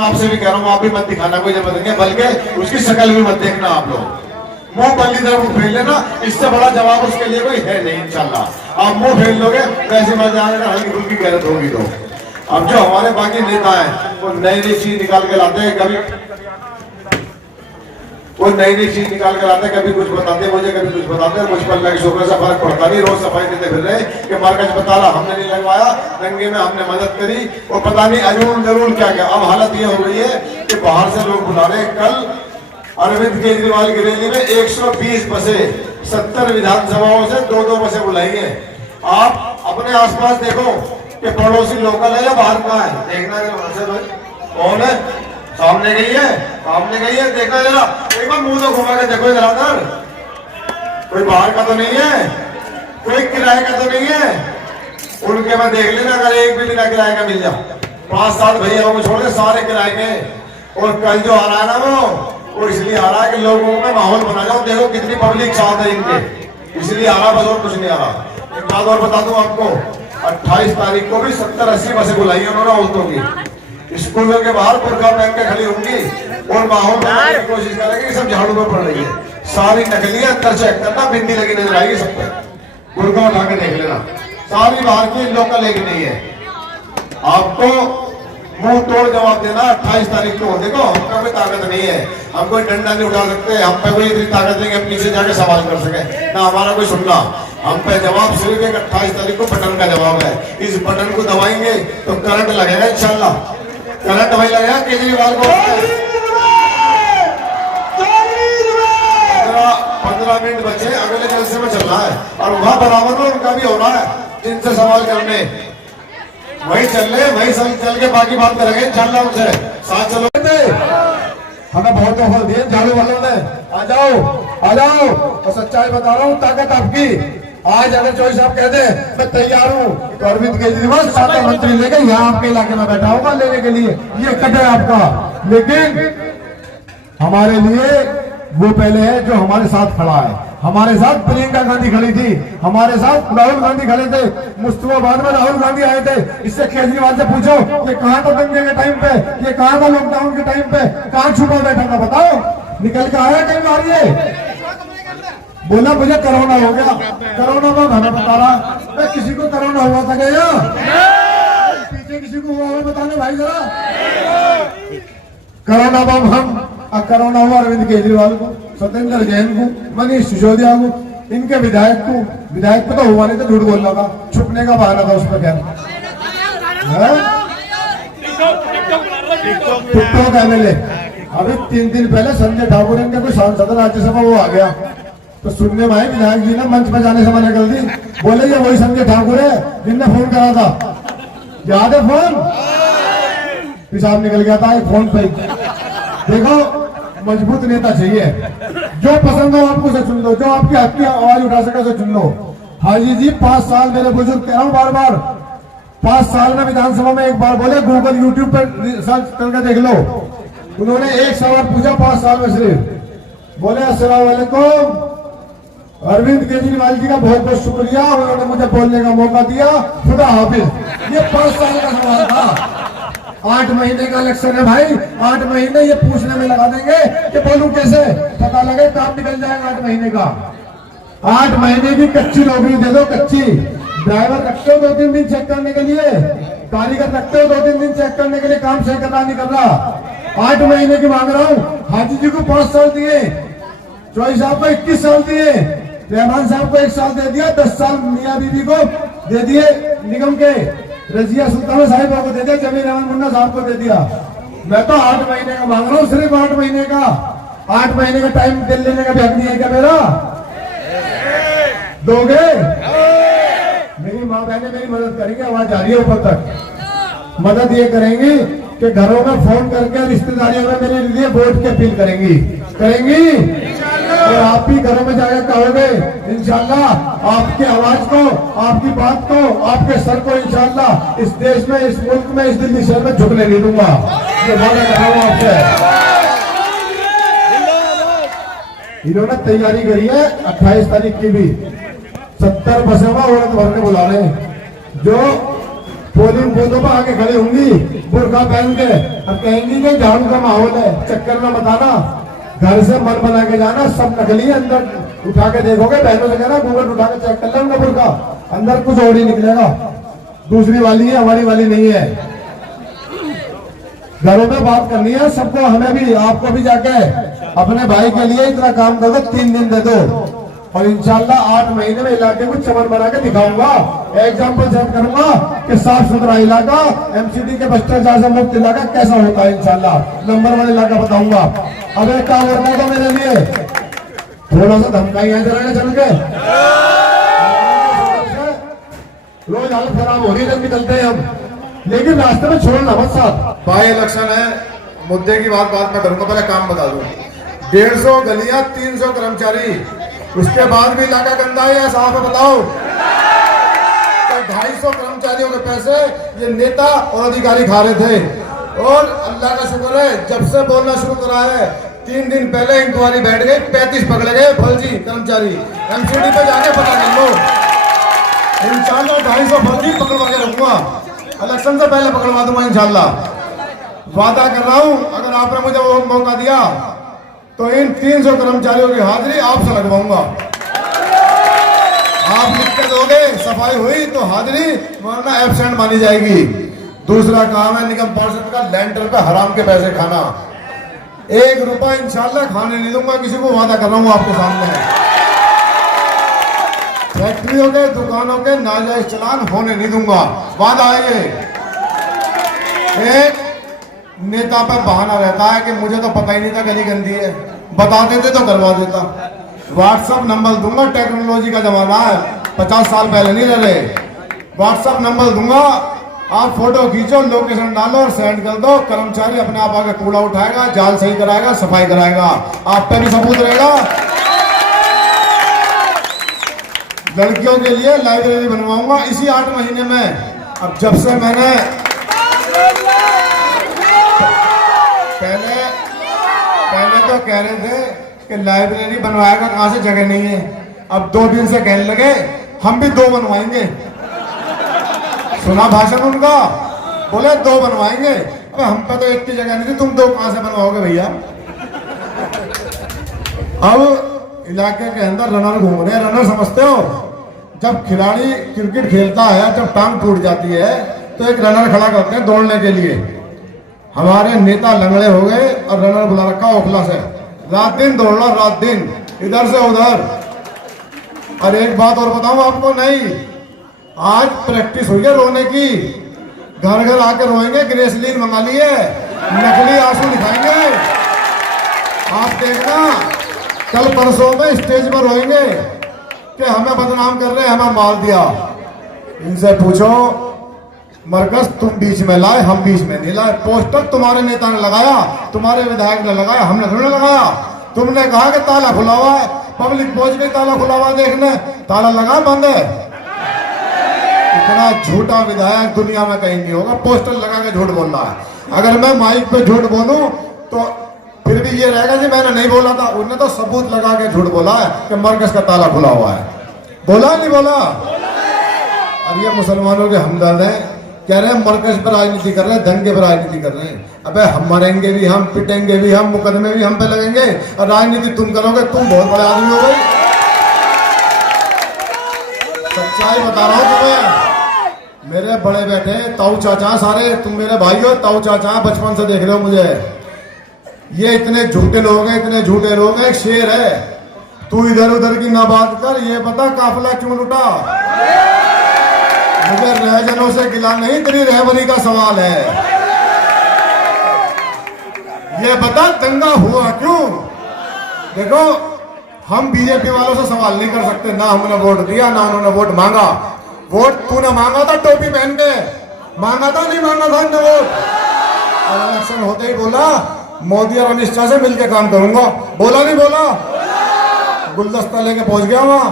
आपसे भी कह रहा हूँ, आप भी मत दिखाना, कोई जरूरत नहीं है, बल्कि उसकी शक्ल भी मत देखना आप लोग। मुंह पल्ली तरफ फेर लेना, इससे बड़ा जवाब उसके लिए कोई है नहीं इंशाल्लाह। आप मुंह फेर लोगे वैसे मत जाएगा, हल्की फुल्की गैरत होगी। तो अब जो हमारे बाकी नेता है वो नई नई चीज निकाल के लाते हैं, कभी वो नई नई चीज निकाल कर आते हैं, कभी कुछ बताते हैं मुझे, कभी कुछ बताते हैं मुझ पर। लगे शुक्र से फर्क पड़ता नहीं, रोज सफाई देते फिर रहे कि मरकज अस्पताल हमने नहीं लगवाया, दंगे में हमने मदद करी, और पता नहीं अजून जरूर क्या क्या। अब हालत ये हो गई है कि बाहर से लोग बुला रहे। कल अरविंद केजरीवाल की रैली में 120 बसें 70 विधानसभाओं से 2-2 बसें बुलाई है। आप अपने आसपास देखो कि पड़ोसी लोकल है या बाहर का है, देखना कौन है। सामने गई है, सामने गई है, देखना जरा एक बार, मुंह तो घुमा के देखो जरा उधर। कोई बाहर का तो नहीं है, कोई किराए का तो नहीं है। उनके में देख लेना, अगर एक भी बिना किराए का मिल जाए। 5-7 भैया को छोड़ के सारे किराए के। और कल जो आ रहा है ना वो इसलिए आ रहा है कि लोगों में माहौल बना जाओ। देखो कितनी पब्लिक साथ है इनके, इसलिए आ रहा, बस और कुछ नहीं आ रहा। एक बात और बता दूं आपको, 28 तारीख को भी 70-80 बसें बुलाई उन्होंने औरतों की। स्कूलों के बाहर बुर्का पहन के खड़ी होंगी और माहौल बनाने की कोशिश करेंगे। सब झाड़ू में पड़ रही है, सारी नकली अंदर चेक करना, बिंदी लगी नजर आएगी सब पे, बुर्का उठा के देख लेना। सारी बाहर की, लोकल एक नहीं है। आपको मुंह तोड़ जवाब देना 28 तारीख को। देखो हम पे कोई ताकत नहीं है, हम कोई डंडा नहीं उठा सकते, हम पे कोई इतनी ताकत नहीं है हम पीछे जाके सवाल कर सके, ना हमारा कोई सुनना। हम पे जवाब सिर्फ 28 तारीख को बटन का जवाब है। इस बटन को दबाएंगे तो करंट लगेगा इंशाल्लाह। करंट वही लगेगा केजरीवाल को। 15 मिनट बचे, अगले जलसे में चल रहा है और वहां बराबर में उनका भी हो रहा है जिनसे सवाल करने। वही चल रहे, वही चल के बाकी बात करेंगे इंशाल्लाह उनसे। साथ चलो, हमें बहुत ऑफर दिए झाड़ू वालों ने, आ जाओ और सच्चाई बता रहा हूँ, ताकत आपकी। आज अगर चौधरी साहब कह दे मैं तैयार हूँ तो अरविंद केजरीवाल 7 मंत्री लेके यहाँ आपके इलाके में बैठा होगा लेने के लिए, ये कट है आपका। लेकिन हमारे लिए वो पहले है जो हमारे साथ खड़ा है। हमारे साथ प्रियंका गांधी खड़ी थी, हमारे साथ राहुल गांधी खड़े थे, मुस्तफाबाद में राहुल गांधी आए थे। इससे केजरीवाल से पूछो ये कहाँ था दंगे के टाइम पे, ये कहाँ था लॉकडाउन के टाइम पे, कहाँ छुपा बैठा था बताओ। निकल के आया कई बार ये बोला मुझे कोरोना हो गया, कोरोना में हमें बता रहा मैं किसी को कोरोना हुआ था क्या, पीछे किसी को हुआ हो बताने भाई जरा। कोरोना बम हम, कोरोना हुआ अरविंद केजरीवाल को, सत्येंद्र जैन को, मनीष सिसोदिया को, इनके विधायक को तो हुआ नहीं तो झूठ बोलना था, छुपने का बहाना था उस पर। क्या टिकटॉक एमएलए अभी 3 दिन पहले संजय ठाकुर इनके कोई सांसद राज्यसभा वो आ गया तो सुनने में आए विधायक जी ने मंच पर जाने से मना कर दी। बोले ये वही संजय ठाकुर है जिनने फोन करा था, याद है फोन, पेशाब निकल गया था एक फोन पे। देखो मजबूत नेता चाहिए, जो पसंद हो आपको से चुन लो, जो आपकी हक की आवाज उठा सके उसे चुन लो। हाजी जी 5 साल मेरे बुजुर्ग कह रहा हूँ बार 5 साल में विधानसभा में एक बार बोले, गूगल यूट्यूब पर सर्च करके देख लो। उन्होंने एक सवाल पूछा 5 साल में सिर्फ, बोले अस्सलाम वालेकुम अरविंद केजरीवाल जी का बहुत बहुत शुक्रिया, उन्होंने मुझे बोलने का मौका दिया, खुदा हाफिज। ये 5 साल का सवाल था। 8 महीने का इलेक्शन है भाई, 8 महीने ये पूछने में लगा देंगे कि बोलूं कैसे, पता लगे काम निकल जाएगा 8 महीने का। 8 महीने की कच्ची नौकरी दे दो, कच्ची। ड्राइवर रखते हो 2-3 दिन चेक करने के लिए, कारीगर रखते हो 2-3 दिन चेक करने के लिए, काम सही करना नहीं कर रहा। 8 महीने की मांग रहा हूँ। हाजी जी को 5 साल दिए, चौधरी साहब को 21 साल दिए, रहमान साहब को 1 साल दे दिया, 10 साल मियां बीबी को दे दिए निगम के, रजिया सुल्ताना साहिबा को दे दिया, जमीर रहमान मुन्ना साहब को दे दिया। मैं तो 8 महीने का मांग रहा हूँ, सिर्फ 8 महीने का। 8 महीने का टाइम दे लेने का भी हक नहीं है क्या मेरा? दोगे? मेरी माँ बहनें मेरी मदद करेंगे, आवाज आ रही है ऊपर तक, मदद ये करेंगी कि घरों में फोन करके रिश्तेदारियों में मेरे लिए वोट की अपील करेंगी। और आप भी घरों में जाकर कहोगे इंशाल्लाह, आपकी आवाज को, आपकी बात को, आपके सर को इंशाल्लाह इस देश में, इस मुल्क में, इस दिल्ली शहर में झुकने नहीं दूंगा। ये वादा कर रहा हूं आपसे। इन्होंने तैयारी करी है 28 तारीख की भी, 70 बसें औरत भर के बुला रहे हैं। जो पोलिंग बूथों पर आके खड़े होंगी बुर्का पहन के और कहेंगी कि झाड़ू का माहौल है। चक्कर में बताना, घर से मन बना के जाना, सब नकली है। अंदर उठा के देखोगे, बहनों से कहना गूगल उठा के चेक कर लेंगे बुर्का, अंदर कुछ और ही निकलेगा, दूसरी वाली है, हमारी वाली नहीं है। घरों में बात करनी है सबको, हमें भी, आपको भी जाके अपने भाई के लिए इतना काम कर दो, 3 दिन दे दो और इंशाल्लाह 8 महीने में इलाके को चमन बना के दिखाऊंगा। एग्जाम्पल सेट करूंगा कि साफ सुथरा इलाका, एमसीडी के भ्रष्टाचार से मुक्त इलाका कैसा होता है। इंशाल्लाह नंबर 1 इलाका बताऊंगा। अब एक काम करना था मेरे लिए, थोड़ा सा धमकाई है जरा चल के, रोज हालत खराब हो रही है जब निकलते हैं हम, लेकिन रास्ते में छोड़ना मत साथ। बाई इलेक्शन है, मुद्दे की बात में करूंगा, पहले काम बता दूं। 150 गलियां, 300 कर्मचारी, उसके बाद भी इलाका गंदा है, साफ है बताओ। तो 250 कर्मचारियों के पैसे ये नेता और अधिकारी खा रहे थे। और अल्लाह का शुक्र है, जब से बोलना शुरू करा है, 3 दिन पहले इंक्वायरी बैठ गई, 35 पकड़े गए फर्जी कर्मचारी। एमसीडी पे जाके पता कर लो, इंशाल्लाह 250 फर्जी पकड़वा के रखूंगा, इलेक्शन से पहले पकड़वा दूंगा इंशाल्लाह। वादा कर रहा हूं, अगर आपने मुझे वो मौका दिया तो इन 300 कर्मचारियों की हाजिरी आपसे लगवाऊंगा। आप लिख के दोगे, सफाई हुई तो हाजिरी, वरना एब्सेंट मानी जाएगी। दूसरा काम है निगम पार्षद का लेंटर पे हराम के पैसे खाना। 1 रुपया इंशाल्लाह खाने नहीं दूंगा किसी को, वादा कर रहा हूं आपके सामने। फैक्ट्रियों के, दुकानों के नाजायज चलान होने नहीं दूंगा, वादा है ये। एक नेता पर बहाना रहता है कि मुझे तो पता ही नहीं था गली गंदी है, बता देते तो करवा देता। व्हाट्सएप नंबर दूंगा, टेक्नोलॉजी का जमाना है, 50 साल पहले नहीं रहे। व्हाट्सएप नंबर दूंगा, आप फोटो खींचो, लोकेशन डालो और सेंड कर दो, कर्मचारी अपने आप आके कूड़ा उठाएगा, जाल सही कराएगा, सफाई कराएगा, आप पे भी सबूत रहेगा। लड़कियों के लिए लाइब्रेरी बनवाऊंगा इसी 8 महीने में। अब जब से मैंने पहले तो कह रहे थे कि लाइब्रेरी बनवाएगा, कहां से जगह नहीं है, अब 2 दिन से कहने लगे हम भी 2 बनवाएंगे। सुना भाषण उनका, बोले 2 बनवाएंगे। अब हम पे तो एक की जगह नहीं थी, तुम 2 कहां से बनवाओगे भैया। अब इलाके के अंदर रनर घूम रहे हैं, रनर समझते हो, जब खिलाड़ी क्रिकेट खेलता है, जब टांग टूट जाती है तो एक रनर खड़ा करते हैं दौड़ने के लिए। हमारे नेता लंगड़े हो गए और रनर बुला रखा ओखला से, रात दिन दौड़ रहा, रात दिन इधर से उधर। और एक बात और बताऊं आपको, नहीं आज प्रैक्टिस हुई है रोने की, घर घर आकर रोएंगे, ग्रेसलीन मंगा ली है, नकली आंसू दिखाएंगे। आप देखना कल परसों में स्टेज पर रोएंगे कि हमें बदनाम कर रहे हैं, हमें मार दिया। इनसे पूछो, मरकज तुम बीच में लाए, हम बीच में नहीं लाए। पोस्टर तुम्हारे नेता ने लगाया, तुम्हारे विधायक ने लगाया, हमने थोड़ी लगाया। तुमने कहा कि ताला खुला हुआ है, पब्लिक पहुंच गई ताला खुला हुआ देखने, ताला लगा बंद है। इतना झूठा विधायक दुनिया में कहीं नहीं होगा, पोस्टर लगा के झूठ बोल रहा है। अगर मैं माइक पे झूठ बोलूं तो फिर भी ये रहेगा कि मैंने नहीं बोला था, उन्होंने तो सबूत लगा के झूठ बोला है कि मरकज का ताला खुला हुआ है। बोला नहीं बोला? और ये मुसलमानों के हमदर्द हैं, कह रहे हैं मरकज पर राजनीति कर रहे हैं, दंगे पर राजनीति कर रहे हैं। अबे हम मरेंगे भी, हम पिटेंगे भी, हम मुकदमे भी हम पे लगेंगे, और राजनीति तुम करोगे, तुम बहुत बड़े आदमी हो गए। सच्चाई बता रहा हूं तुम्हें, मेरे बड़े बेटे ताऊ चाचा सारे, तुम मेरे भाई हो, ताऊ चाचा बचपन से देख रहे हो मुझे। ये इतने झूठे लोग हैं, इतने झूठे लोग हैं। शेर है, तू इधर उधर की ना बात कर, ये बता काफिला क्यों लुटा। मुझे रहजनों से गिला नहीं, तेरी रहबरी का सवाल है। ये बता दंगा हुआ क्यों। देखो हम बीजेपी वालों से सवाल नहीं कर सकते, ना हमने वोट दिया ना उन्होंने वोट मांगा। वोट तूने मांगा था टोपी पहन के, मांगा था नहीं मांगा था वोट। और इलेक्शन होते ही बोला मोदी और अमित शाह से मिलकर काम करूंगा, बोला नहीं बोला? गुलदस्ता लेके पहुंच गया वहां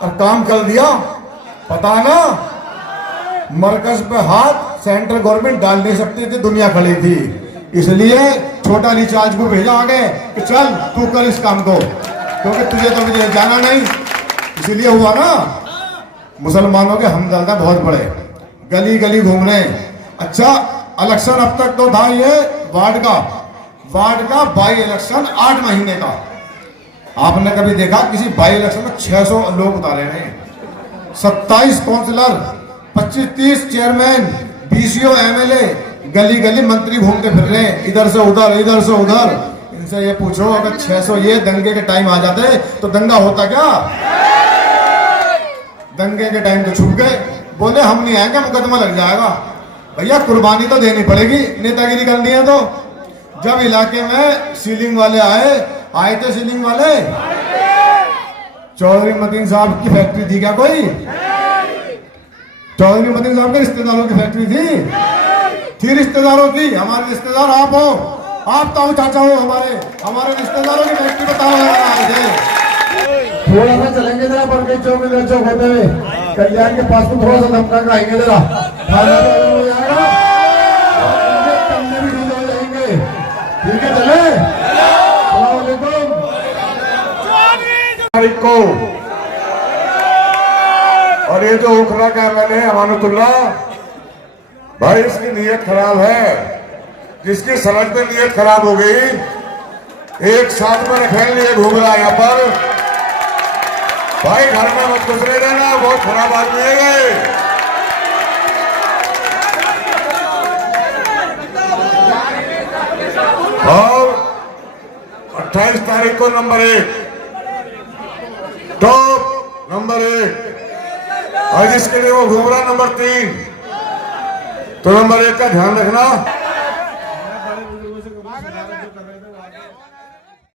और काम कर दिया। पता ना मरकज पे हाथ सेंट्रल गवर्नमेंट डाल नहीं सकती थी, दुनिया खड़ी थी, इसलिए छोटा रिचार्ज को भेजा आगे कि चल तू कर इस काम को, क्योंकि तुझे तो मुझे जाना नहीं। इसीलिए हुआ ना। मुसलमानों के हमदर्द बहुत बड़े, गली गली घूम रहे हैं। अच्छा, इलेक्शन अब तक तो था ये वार्ड का बाई इलेक्शन 8 महीने का। आपने कभी देखा किसी बाई इलेक्शन में 600 लोग उतारे हैं? 27 काउंसलर, 25-30 चेयरमैन, बीसीओ, एमएलए, गली गली मंत्री घूमते फिर रहे हैं, इधर से उधर, इधर से उधर। इनसे ये पूछो, अगर 600 ये दंगे के टाइम आ जाते तो दंगा होता क्या? दंगे के टाइम तो छुप गए, बोले हम नहीं आएंगे, मुकदमा लग जाएगा। भैया कुर्बानी तो देनी पड़ेगी, नेतागिरी करनी है तो। जब इलाके में सीलिंग वाले आए थे, सीलिंग वाले चौधरी मतीन साहब की फैक्ट्री थी क्या कोई? चौधरी मतीन साहब के रिश्तेदारों की फैक्ट्री थी रिश्तेदारों की। हमारे रिश्तेदार आप हो, आप तो चाचा हो, हमारे रिश्तेदारों की फैक्ट्री बताओ आए थे। थोड़ा सा चलेंगे जरा पर चौक होते हुए कल्याण के पास में थोड़ा सा दमका का आएंगे जरा, खाना हो जाएगा, भी ढीले हो जाएंगे। ठीक है, चले तारीख को। और ये जो उखरा का एमएलए अमानतुल्ला भाई, इसकी नीयत खराब है। जिसकी सड़क में नीयत खराब हो गई, एक साथ में रखें लिए घूम रहा है यहाँ पर। भाई घर में मत घुसने देना, बहुत खराब आदमी है ये। और 28 तारीख को नंबर 1 टॉप नंबर 1, और जिसके लिए वो घूम रहा नंबर 3, तो नंबर 1 का ध्यान रखना।